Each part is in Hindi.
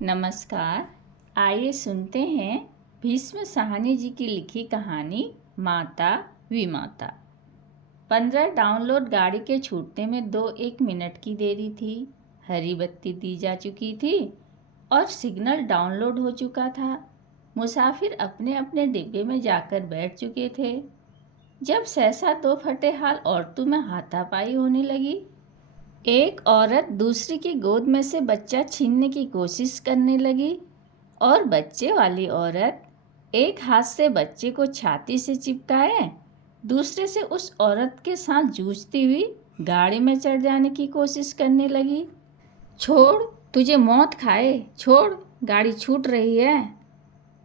नमस्कार। आइए सुनते हैं भीष्म साहनी जी की लिखी कहानी माता विमाता। 15 डाउनलोड गाड़ी के छूटने में 2-1 मिनट की देरी थी। हरी बत्ती दी जा चुकी थी और सिग्नल डाउनलोड हो चुका था। मुसाफिर अपने अपने डिब्बे में जाकर बैठ चुके थे जब सहसा 2 फटे हाल औरतों में हाथापाई होने लगी। एक औरत दूसरी की गोद में से बच्चा छीनने की कोशिश करने लगी और बच्चे वाली औरत एक हाथ से बच्चे को छाती से चिपकाए दूसरे से उस औरत के साथ जूझती हुई गाड़ी में चढ़ जाने की कोशिश करने लगी। छोड़, तुझे मौत खाए, छोड़, गाड़ी छूट रही है।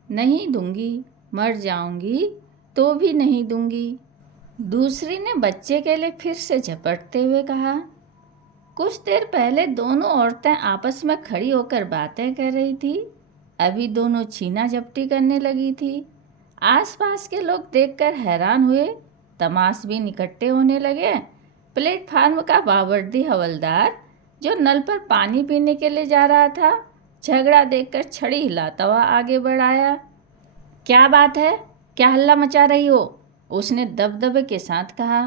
नहीं दूंगी, मर जाऊंगी तो भी नहीं दूंगी। दूसरी ने बच्चे के लिए फिर से झपटते हुए कहा। कुछ देर पहले दोनों औरतें आपस में खड़ी होकर बातें कर रही थी, अभी दोनों छीना झपटी करने लगी थी। आसपास के लोग देखकर हैरान हुए, तमाशबीन इकट्ठे होने लगे। प्लेटफार्म का बावर्दी हवलदार जो नल पर पानी पीने के लिए जा रहा था, झगड़ा देखकर छड़ी हिलाता हुआ आगे बढ़ाया। क्या बात है, क्या हल्ला मचा रही हो? उसने दबदबे के साथ कहा।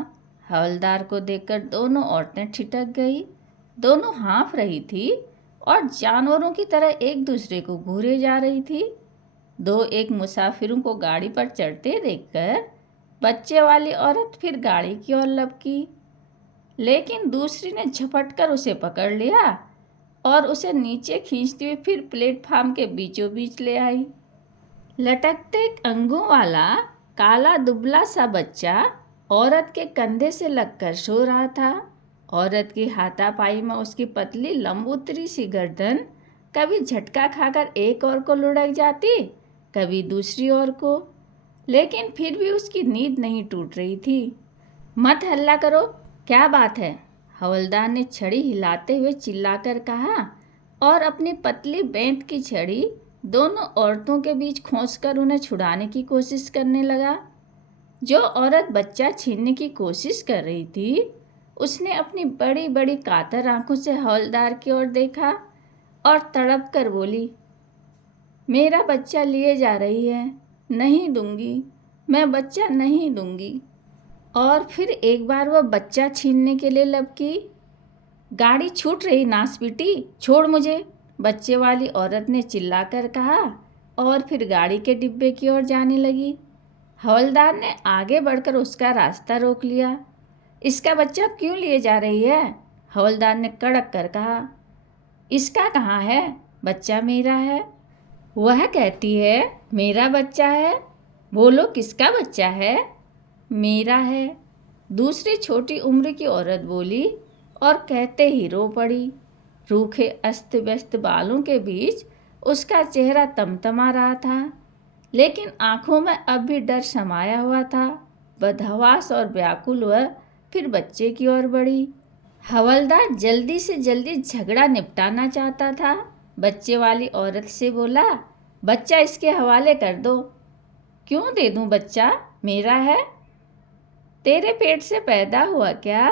हवलदार को देखकर दोनों औरतें ठिठक गई। दोनों हाँफ रही थी और जानवरों की तरह एक दूसरे को घूरे जा रही थी। 2-1 मुसाफिरों को गाड़ी पर चढ़ते देखकर बच्चे वाली औरत फिर गाड़ी की ओर लपकी, लेकिन दूसरी ने झपटकर उसे पकड़ लिया और उसे नीचे खींचती हुई फिर प्लेटफार्म के बीचों बीच ले आई। लटकते अंगों वाला काला दुबला सा बच्चा औरत के कंधे से लगकर सो रहा था। औरत की हाथापाई में उसकी पतली लंबूतरी सी गर्दन कभी झटका खाकर एक और को लुढ़क जाती, कभी दूसरी ओर को, लेकिन फिर भी उसकी नींद नहीं टूट रही थी। मत हल्ला करो, क्या बात है? हवलदार ने छड़ी हिलाते हुए चिल्लाकर कहा और अपनी पतली बेंत की छड़ी दोनों औरतों के बीच खोंचकर उन्हें छुड़ाने की कोशिश करने लगा। जो औरत बच्चा छीनने की कोशिश कर रही थी, उसने अपनी बड़ी बड़ी कातर आंखों से हवलदार की ओर देखा और तड़प कर बोली, मेरा बच्चा लिए जा रही है, नहीं दूंगी, मैं बच्चा नहीं दूंगी। और फिर एक बार वह बच्चा छीनने के लिए लपकी। गाड़ी छूट रही नासपीटी, छोड़ मुझे, बच्चे वाली औरत ने चिल्लाकर कहा और फिर गाड़ी के डिब्बे की ओर जाने लगी। हवलदार ने आगे बढ़कर उसका रास्ता रोक लिया। इसका बच्चा क्यों लिए जा रही है? हवलदार ने कड़क कर कहा। इसका कहाँ है? बच्चा मेरा है। वह कहती है मेरा बच्चा है। बोलो, किसका बच्चा है? मेरा है, दूसरी छोटी उम्र की औरत बोली और कहते ही रो पड़ी। रूखे अस्त व्यस्त बालों के बीच उसका चेहरा तमतमा रहा था, लेकिन आंखों में अब भी डर समाया हुआ था। बदहवास और व्याकुल वह फिर बच्चे की ओर बढ़ी। हवलदार जल्दी से जल्दी झगड़ा निपटाना चाहता था। बच्चे वाली औरत से बोला, बच्चा इसके हवाले कर दो। क्यों दे दूं बच्चा? मेरा है। तेरे पेट से पैदा हुआ क्या?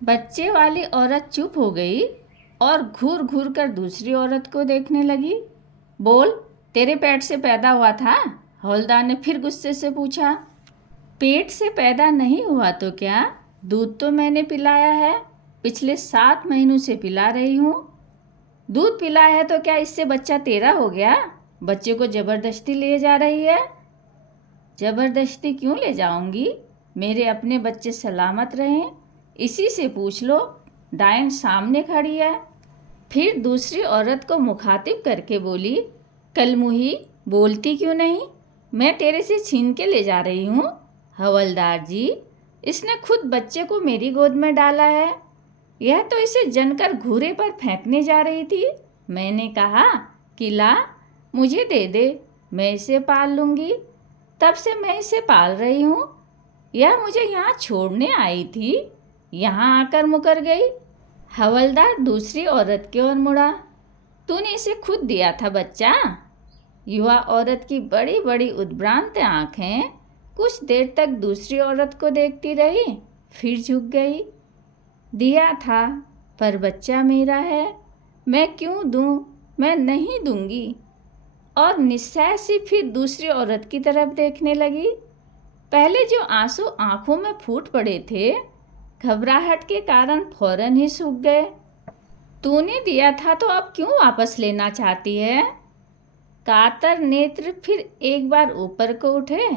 बच्चे वाली औरत चुप हो गई और घूर घूर कर दूसरी औरत को देखने लगी। बोल, तेरे पेट से पैदा हुआ था? हवलदार ने फिर गुस्से से पूछा। पेट से पैदा नहीं हुआ तो क्या? दूध तो मैंने पिलाया है, पिछले 7 महीनों से पिला रही हूँ। दूध पिलाया है तो क्या इससे बच्चा तेरा हो गया? बच्चे को जबरदस्ती ले जा रही है। जबरदस्ती क्यों ले जाऊंगी? मेरे अपने बच्चे सलामत रहें, इसी से पूछ लो। डायन सामने खड़ी है। फिर दूसरी औरत को मुखातिब करके बोली, कलमुही, बोलती क्यों नहीं? मैं तेरे से छीन के ले जा रही हूँ। हवलदार जी, इसने खुद बच्चे को मेरी गोद में डाला है। यह तो इसे जनकर घूरे पर फेंकने जा रही थी। मैंने कहा कि ला, मुझे दे दे, मैं इसे पाल लूँगी। तब से मैं इसे पाल रही हूँ। यह मुझे यहाँ छोड़ने आई थी, यहाँ आकर मुकर गई। हवलदार दूसरी औरत की ओर मुड़ा। तूने इसे खुद दिया था बच्चा? युवा औरत की बड़ी बड़ी उद्भ्रांत आंखें कुछ देर तक दूसरी औरत को देखती रही, फिर झुक गई। दिया था, पर बच्चा मेरा है, मैं क्यों दूँ? मैं नहीं दूंगी। और निस्सहाय सी फिर दूसरी औरत की तरफ देखने लगी। पहले जो आंसू आंखों में फूट पड़े थे, घबराहट के कारण फौरन ही सूख गए। तूने दिया था तो अब क्यों वापस लेना चाहती है? कातर नेत्र फिर एक बार ऊपर को उठे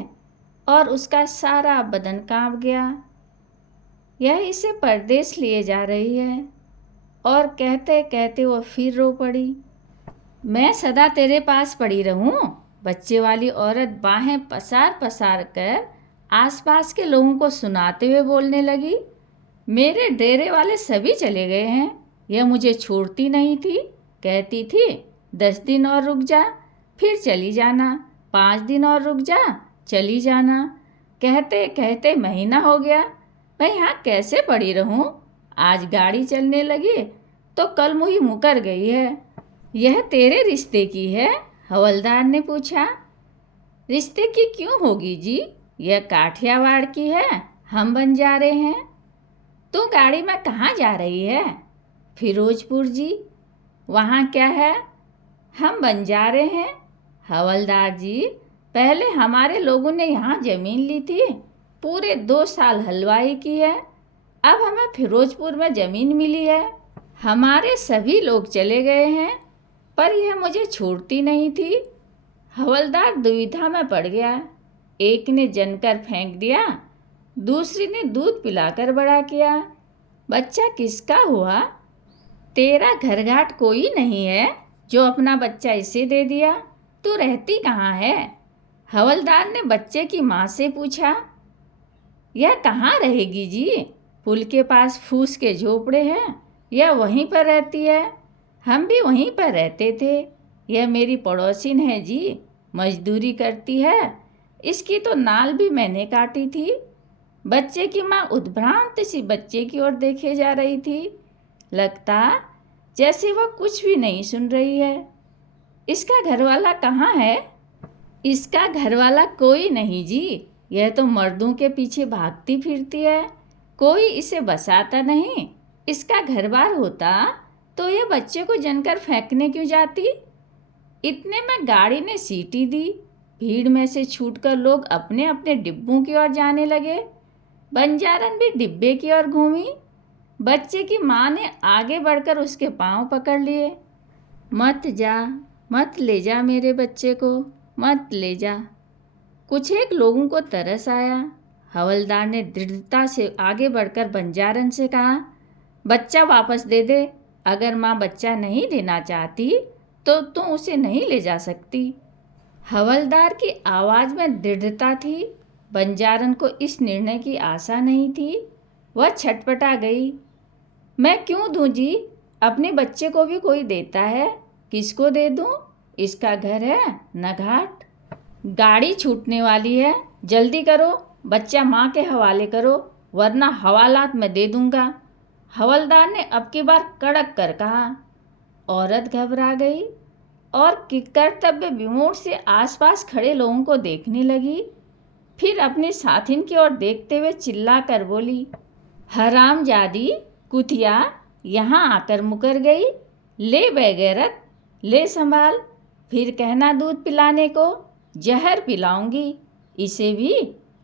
और उसका सारा बदन कांप गया। यह इसे परदेश लिए जा रही है। और कहते कहते वह फिर रो पड़ी। मैं सदा तेरे पास पड़ी रहूं? बच्चे वाली औरत बाहें पसार पसार कर आसपास के लोगों को सुनाते हुए बोलने लगी। मेरे डेरे वाले सभी चले गए हैं। यह मुझे छोड़ती नहीं थी। कहती थी 10 दिन और रुक जा, फिर चली जाना। 5 दिन और रुक जा, चली जाना। कहते कहते महीना हो गया। मैं यहाँ कैसे पड़ी रहूं? आज गाड़ी चलने लगी तो कल मुही मुकर गई है। यह तेरे रिश्ते की है? हवलदार ने पूछा। रिश्ते की क्यों होगी जी? यह काठियावाड़ की है। हम बंजारे हैं। तू गाड़ी में कहाँ जा रही है? फिरोजपुर जी। वहाँ क्या है? हम बंजारे हैं। हवलदार जी, पहले हमारे लोगों ने यहाँ ज़मीन ली थी। पूरे 2 साल हलवाई की है। अब हमें फिरोजपुर में ज़मीन मिली है। हमारे सभी लोग चले गए हैं, पर यह मुझे छोड़ती नहीं थी। हवलदार दुविधा में पड़ गया। एक ने जनकर फेंक दिया, दूसरी ने दूध पिलाकर बड़ा किया। बच्चा किसका हुआ? तेरा घरघाट कोई नहीं है जो अपना बच्चा इसे दे दिया। तू रहती कहाँ है? हवलदार ने बच्चे की माँ से पूछा। यह कहाँ रहेगी जी? पुल के पास फूस के झोपड़े हैं, यह वहीं पर रहती है। हम भी वहीं पर रहते थे। यह मेरी पड़ोसिन है जी, मजदूरी करती है। इसकी तो नाल भी मैंने काटी थी। बच्चे की माँ उद्भ्रांत सी बच्चे की ओर देखे जा रही थी। लगता जैसे वह कुछ भी नहीं सुन रही है। इसका घरवाला कहाँ है? इसका घरवाला कोई नहीं जी। यह तो मर्दों के पीछे भागती फिरती है। कोई इसे बसाता नहीं। इसका घरबार होता तो यह बच्चे को जनकर फेंकने क्यों जाती? इतने में गाड़ी ने सीटी दी। भीड़ में से छूटकर लोग अपने अपने डिब्बों की ओर जाने लगे। बंजारन भी डिब्बे की ओर घूमी। बच्चे की माँ ने आगे बढ़कर उसके पांव पकड़ लिए। मत जा, मत ले जा मेरे बच्चे को, मत ले जा। कुछ एक लोगों को तरस आया। हवलदार ने दृढ़ता से आगे बढ़कर बंजारन से कहा, बच्चा वापस दे दे। अगर माँ बच्चा नहीं देना चाहती तो तुम उसे नहीं ले जा सकती। हवलदार की आवाज़ में दृढ़ता थी। बंजारन को इस निर्णय की आशा नहीं थी। वह छटपटा गई। मैं क्यों दूँ जी? अपने बच्चे को भी कोई देता है। किसको दे दूँ? इसका घर है न घाट। गाड़ी छूटने वाली है, जल्दी करो। बच्चा माँ के हवाले करो, वरना हवालात में दे दूंगा। हवलदार ने अब की बार कड़क कर कहा। औरत घबरा गई और कर्तव्य विमूढ़ से आसपास खड़े लोगों को देखने लगी। फिर अपने साथिन की ओर देखते हुए चिल्ला कर बोली, हरामजादी कुतिया, यहाँ आकर मुकर गई। ले बेगैरत, ले संभाल। फिर कहना दूध पिलाने को। जहर पिलाऊंगी इसे भी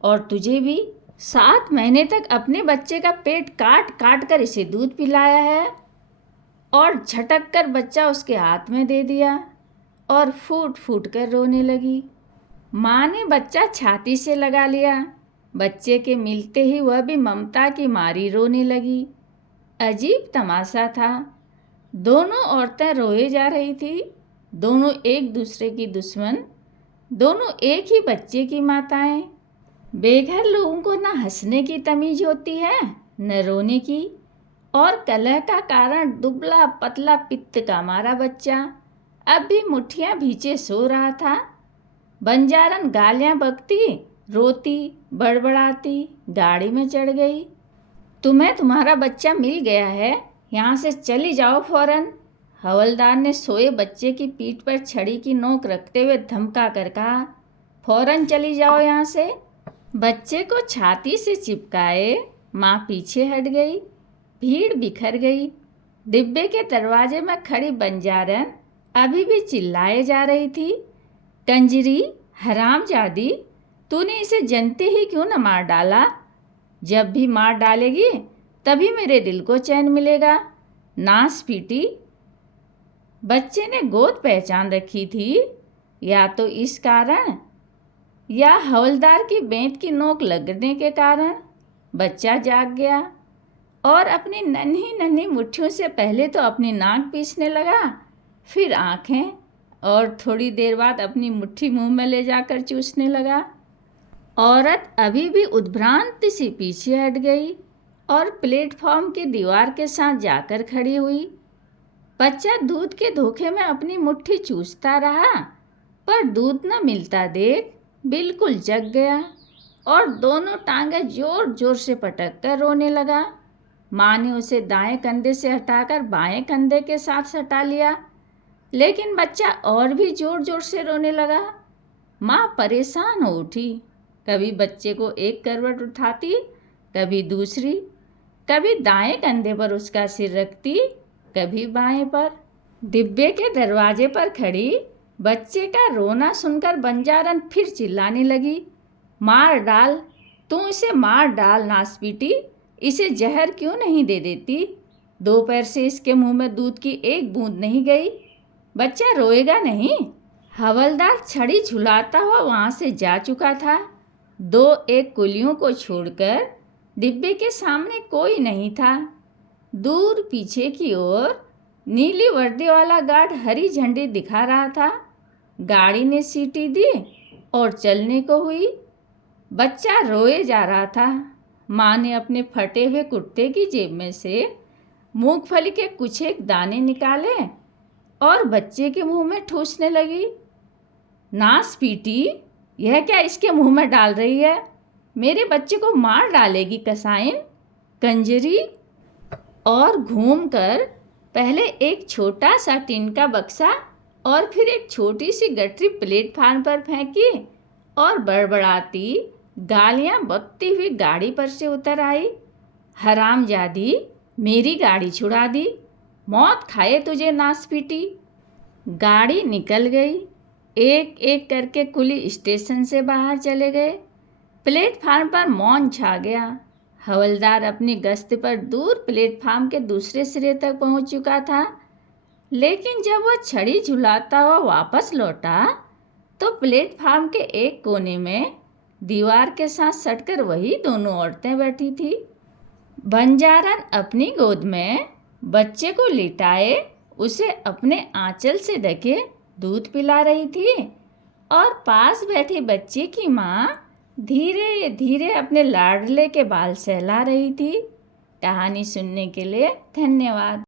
और तुझे भी। 7 महीने तक अपने बच्चे का पेट काट काट कर इसे दूध पिलाया है। और झटक कर बच्चा उसके हाथ में दे दिया और फूट फूट कर रोने लगी। माँ ने बच्चा छाती से लगा लिया। बच्चे के मिलते ही वह भी ममता की मारी रोने लगी। अजीब तमाशा था। दोनों औरतें रोए जा रही थी। दोनों एक दूसरे की दुश्मन, दोनों एक ही बच्चे की माताएं। बेघर लोगों को न हंसने की तमीज होती है न रोने की। और कलह का कारण दुबला पतला पित्त का मारा बच्चा अब भी मुट्ठियां भींचे सो रहा था। बंजारन गालियां बकती, रोती, बड़बड़ाती गाड़ी में चढ़ गई। तुम्हें तुम्हारा बच्चा मिल गया है, यहाँ से चली जाओ फौरन। हवलदार ने सोए बच्चे की पीठ पर छड़ी की नोक रखते हुए धमका कर कहा, फौरन चली जाओ यहाँ से। बच्चे को छाती से चिपकाए माँ पीछे हट गई। भीड़ बिखर गई। डिब्बे के दरवाजे में खड़ी बंजारन अभी भी चिल्लाए जा रही थी, कंजरी, हरामजादी, तूने इसे जनते ही क्यों न मार डाला? जब भी मार डालेगी तभी मेरे दिल को चैन मिलेगा। नास पीटी। बच्चे ने गोद पहचान रखी थी, या तो इस कारण या हवलदार की बेंत की नोक लगने के कारण बच्चा जाग गया और अपनी नन्ही नन्ही मुट्ठियों से पहले तो अपनी नाक पीसने लगा, फिर आँखें, और थोड़ी देर बाद अपनी मुट्ठी मुंह में ले जाकर चूसने लगा। औरत अभी भी उद्भ्रांत सी पीछे हट गई और प्लेटफॉर्म की दीवार के साथ जाकर खड़ी हुई। बच्चा दूध के धोखे में अपनी मुट्ठी चूसता रहा, पर दूध न मिलता देख बिल्कुल जग गया और दोनों टांगें जोर जोर से पटक कर रोने लगा। माँ ने उसे दाएं कंधे से हटाकर बाएं कंधे के साथ सटा लिया, लेकिन बच्चा और भी जोर जोर से रोने लगा। माँ परेशान हो उठी, कभी बच्चे को एक करवट उठाती, कभी दूसरी, कभी दाएं कंधे पर उसका सिर रखती, कभी बाएं पर। डिब्बे के दरवाजे पर खड़ी बच्चे का रोना सुनकर बंजारन फिर चिल्लाने लगी, मार डाल, तू इसे मार डाल नासपीटी, इसे जहर क्यों नहीं दे देती? दोपहर से इसके मुंह में दूध की एक बूंद नहीं गई, बच्चा रोएगा नहीं। हवलदार छड़ी झुलाता हुआ वहाँ से जा चुका था। दो एक कुलियों को छोड़कर डिब्बे के सामने कोई नहीं था। दूर पीछे की ओर नीली वर्दी वाला गार्ड हरी झंडी दिखा रहा था। गाड़ी ने सीटी दी और चलने को हुई। बच्चा रोए जा रहा था। माँ ने अपने फटे हुए कुर्ते की जेब में से मूंगफली के कुछ एक दाने निकाले और बच्चे के मुंह में ठूसने लगी। नास पीटी, यह क्या इसके मुंह में डाल रही है? मेरे बच्चे को मार डालेगी कसाइन, कंजरी। और घूमकर पहले एक छोटा सा टिन का बक्सा और फिर एक छोटी सी गठरी प्लेटफार्म पर फेंकी और बड़बड़ाती, गालियां बकती हुई गाड़ी पर से उतर आई। हरामजादी, मेरी गाड़ी छुड़ा दी, मौत खाए तुझे नासपीटी। गाड़ी निकल गई। एक एक करके कुली स्टेशन से बाहर चले गए। प्लेटफार्म पर मौन छा गया। हवलदार अपनी गश्त पर दूर प्लेटफार्म के दूसरे सिरे तक पहुंच चुका था, लेकिन जब वह छड़ी झुलाता हुआ वापस लौटा तो प्लेटफार्म के एक कोने में दीवार के साथ सटकर वही दोनों औरतें बैठी थी। बंजारन अपनी गोद में बच्चे को लिटाए उसे अपने आंचल से ढके दूध पिला रही थी और पास बैठे बच्चे की माँ धीरे धीरे अपने लाडले के बाल सहला रही थी। कहानी सुनने के लिए धन्यवाद।